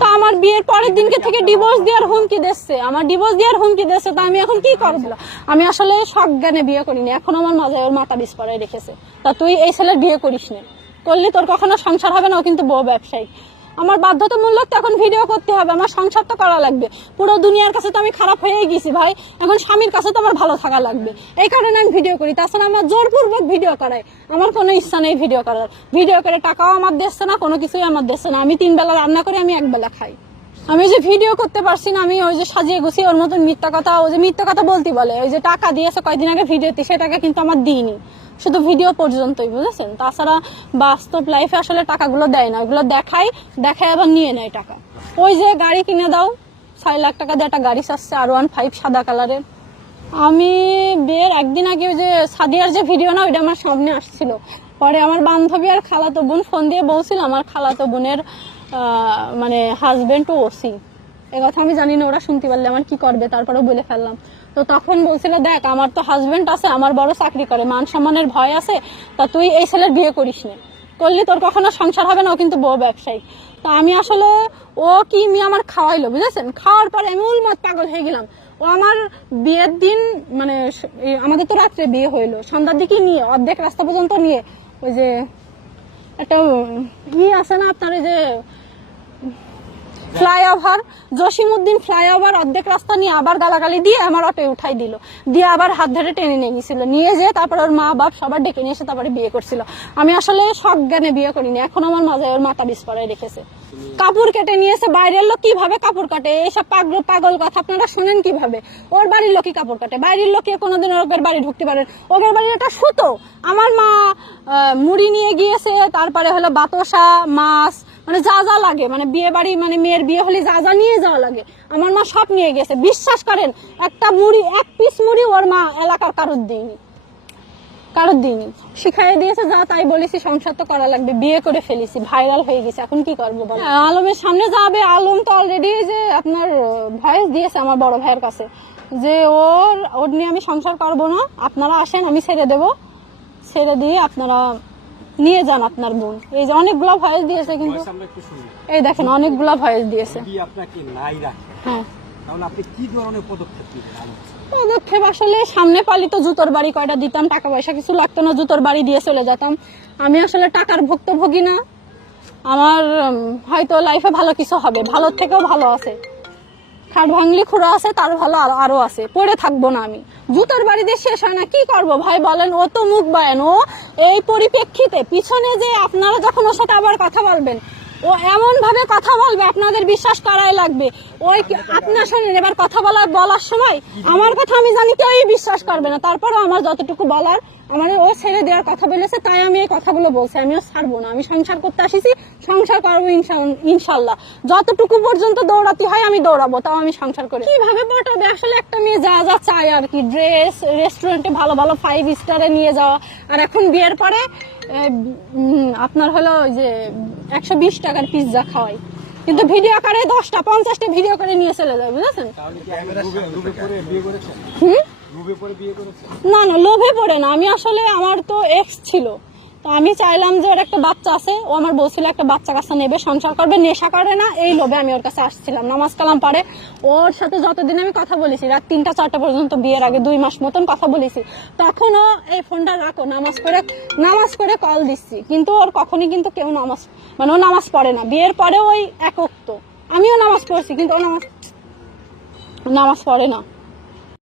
তা আমার বিয়ের পরের দিনকে থেকে ডিভোর্স দেওয়ার হুমকি দিচ্ছে, আমার ডিভোর্স দেওয়ার হুমকি দিচ্ছে। তা আমি এখন কি করব? আমি আসলে সজ্ঞানে বিয়ে করিনি, এখন আমার মাঝে ওর মাথা বিষ পড়ায় রেখেছে। তা তুই এই ছেলের বিয়ে করিস না, করলে তোর কখনো সংসার হবে না। ও কিন্তু বউ ব্যবসায়ী। আমার বাধ্যতামূলক এখন ভিডিও করতে হবে, আমার সংসার তো করা লাগবে। পুরো দুনিয়ার কাছে তো আমি খারাপ হয়েই গেছি ভাই, এখন স্বামীর কাছে তো আমার ভালো থাকা লাগবে, এই কারণে আমি ভিডিও করি। তাছাড়া আমার জোরপূর্বক ভিডিও করায়, আমার কোনো ইচ্ছা নেই ভিডিও করার। ভিডিও করে টাকাও আমার দিচ্ছে না, কোনো কিছুই আমার দিচ্ছে না। আমি 3 বেলা রান্না করি, আমি 1 বেলা খাই। আমি যে ভিডিও করতে পারছি না, আমি ওই যে সাজিয়ে গুছিয়ে ওর মতন মিথ্যা কথা, ও যে মিথ্যা কথা বলতে বলে, ওই যে টাকা দিয়েছে কয়েকদিন আগে ভিডিওতে, সে টাকা কিন্তু আমার দিইনি, শুধু ভিডিও পর্যন্তই, বুঝেছেন? তাছাড়া বাস্তব লাইফে আসলে টাকাগুলো দেয় না, ওগুলো দেখায় আবার নিয়ে নেয় টাকা। ওই যে গাড়ি কিনে দাও, 6 লাখ টাকা দিয়ে একটা গাড়ি চাচ্ছে, R15 সাদা কালারের। আমি বিয়ের একদিন আগে ওই যে সাদিয়ার যে ভিডিও না, ওইটা আমার সামনে আসছিল। পরে আমার বান্ধবী আর খালাতো বোন ফোন দিয়ে বলছিল আমার খালাতো বোনের মানে হাজবেন্ড ওসি। এ কথা আমি জানি না, ওরা শুনতে পারলে আমার কি করবে, তারপরে বলে ফেললাম। তো তখন বলছিল, দেখ আমার তো হাজবেন্ড আছে, আমার বড় চাকরি করে, মান সম্মানের ভয় আছে, তা তুই এই ছেলের বিয়ে করিস না, করলে তোর কখনো সংসার হবে না। ও কিন্তু বউ ব্যবসায়ী। তা আমি আসলে ও কি আমার খাওয়াইলো, বুঝেছেন? খাওয়ার পরে আমি উন্মাদ পাগল হয়ে গেলাম। ও আমার বিয়ের দিন মানে আমাদের তো রাত্রে বিয়ে হইলো, সন্ধ্যার দিকে নিয়ে অর্ধেক রাস্তা পর্যন্ত নিয়ে ওই যে একটা আছে না আপনার, ওই যে ফ্লাইওভার, জসিমউদ্দিন ফ্লাইওভার, অর্ধেক রাস্তা নিয়ে আবার গালাগালি দিয়ে আমার অটো উঠাই দিল, দিয়ে আবার হাত ধরে টেনে নিয়ে গেছিল, নিয়ে যেয়ে তারপর ওর মা বাপ সবার ডেকে নিয়ে এসে তারপরে বিয়ে করছিল। আমি আসলে সজ্ঞানে বিয়ে করিনি, এখন আমার মাঝে ওর মাথা বিষ পড়ায় রেখেছে। কাপড় কেটে নিয়েছে, বাইরের লোক কিভাবে কাপড় কাটে, এইসব পাগল কথা আপনারা শোনেন কিভাবে? ওর বাড়ির লোকই কাপড় কাটে, বাইরের লোকে কোনোদিন ওদের বাড়ি ঢুকতে পারেন। ওদের বাড়ির একটা সুতো, আমার মা মুড়ি নিয়ে গিয়েছে, তারপরে হলো বাতাসা, মাছ, মানে যা যা লাগে, মানে বিয়ে বাড়ি মানে মেয়ের বিয়ে হলে যা যা নিয়ে যাওয়া লাগে, আমার মা সব নিয়ে গেছে। বিশ্বাস করেন, একটা মুড়ি, 1 পিস মুড়ি ওর মা এলাকার কারোর দিইনি, শিখাই দিয়েছে যা তাই বলেছি, সংসার তো করা লাগবে, বিয়ে করে ফেলেছি, ভাইরাল হয়ে গেছে, এখন কি করবো বল? আলমের সামনে যাবে, আলম তো অলরেডি যে আপনার ভয়েস দিয়েছে আমার বড় ভাইয়ের কাছে যে ওর নিয়ে আমি সংসার করবো না, আপনারা আসেন, আমি ছেড়ে দেবো, ছেড়ে দিয়ে আপনারা নিয়ে যান আপনার বোন। এই যে অনেকগুলা ভয়েস দিয়েছে, কিন্তু এই দেখেন অনেকগুলা ভয়েস দিয়েছে। হ্যাঁ, পদক্ষেপ আসলে সামনে পালি তো জুতোর বাড়ি কয়টা দিতাম, টাকা পয়সা কিছু লাগতো না, জুতোর বাড়ি দিয়ে চলে যেতাম। আমি আসলে টাকার ভুক্তভোগী না, আমার হয়তো লাইফে ভালো কিছু হবে, ভালোর থেকেও ভালো আছে, খাট ভাঙলি খুঁড়ো আছে, তার ভালো আরো আছে, পড়ে থাকবো না আমি। জুতোর বাড়ি দিয়ে শেষ হয় না, কি করব ভাই বলেন? ও তো মুখ বায়ান, ও এই পরিপ্রেক্ষিতে পিছনে যে আপনারা যখন ওর সাথে আবার কথা বলবেন, ও এমন ভাবে কথা বলবে আপনাদের বিশ্বাস করাই লাগবে। ওই আপনার শোনেন, এবার কথা বলার সময় আমার কথা আমি জানি কেউই বিশ্বাস করবে না, তারপরেও আমার যতটুকু বলার, আমার ও ছেড়ে দেওয়ার কথা বলেছে, তাই আমি এই কথাগুলো বলছি। আমিও ছাড়বো না, আমি সংসার করতে আসিছি, সংসার করবো ইনশাল্লাহ। যতটুকু পর্যন্ত দৌড়াতে হয় আমি দৌড়াবো, তাও আমি সংসার করি। কিভাবে পটাবে আসলে একটা মেয়ে যা যা চায় আর কি, ড্রেস, রেস্টুরেন্টে ভালো ভালো 5 স্টারে নিয়ে যাওয়া, আর এখন বিয়ের পরে আপনার হলো যে 120 টাকার পিৎজা খাওয়াই, কিন্তু ভিডিও করে 10টা 50টা ভিডিও করে নিয়ে চলে যায়, বুঝেছেন? না না, লোভে পড়ে না, আমি আসলে আমার তো এক্স ছিল, তো আমি চাইলাম যে ওর একটা বাচ্চা আছে, ও আমার বলছিল একটা বাচ্চা কাচ্চা নেবে, সংসার করবে, নেশা করে না, এই লোভে আমি ওর কাছে আসছিলাম। নামাজ কালাম পারে, ওর সাথে যতদিন আমি কথা বলেছি, রাত 3টা 4টা পর্যন্ত, বিয়ের আগে 2 মাস মতন কথা বলেছি, তখনও এই ফোনটা রাখো, নামাজ করে কল দিচ্ছি, কিন্তু ওর কখনই কিন্তু কেউ মানে ও নামাজ পড়ে না। বিয়ের পরে ওই একক, তো আমিও নামাজ পড়ছি, কিন্তু ও নামাজ পড়ে না।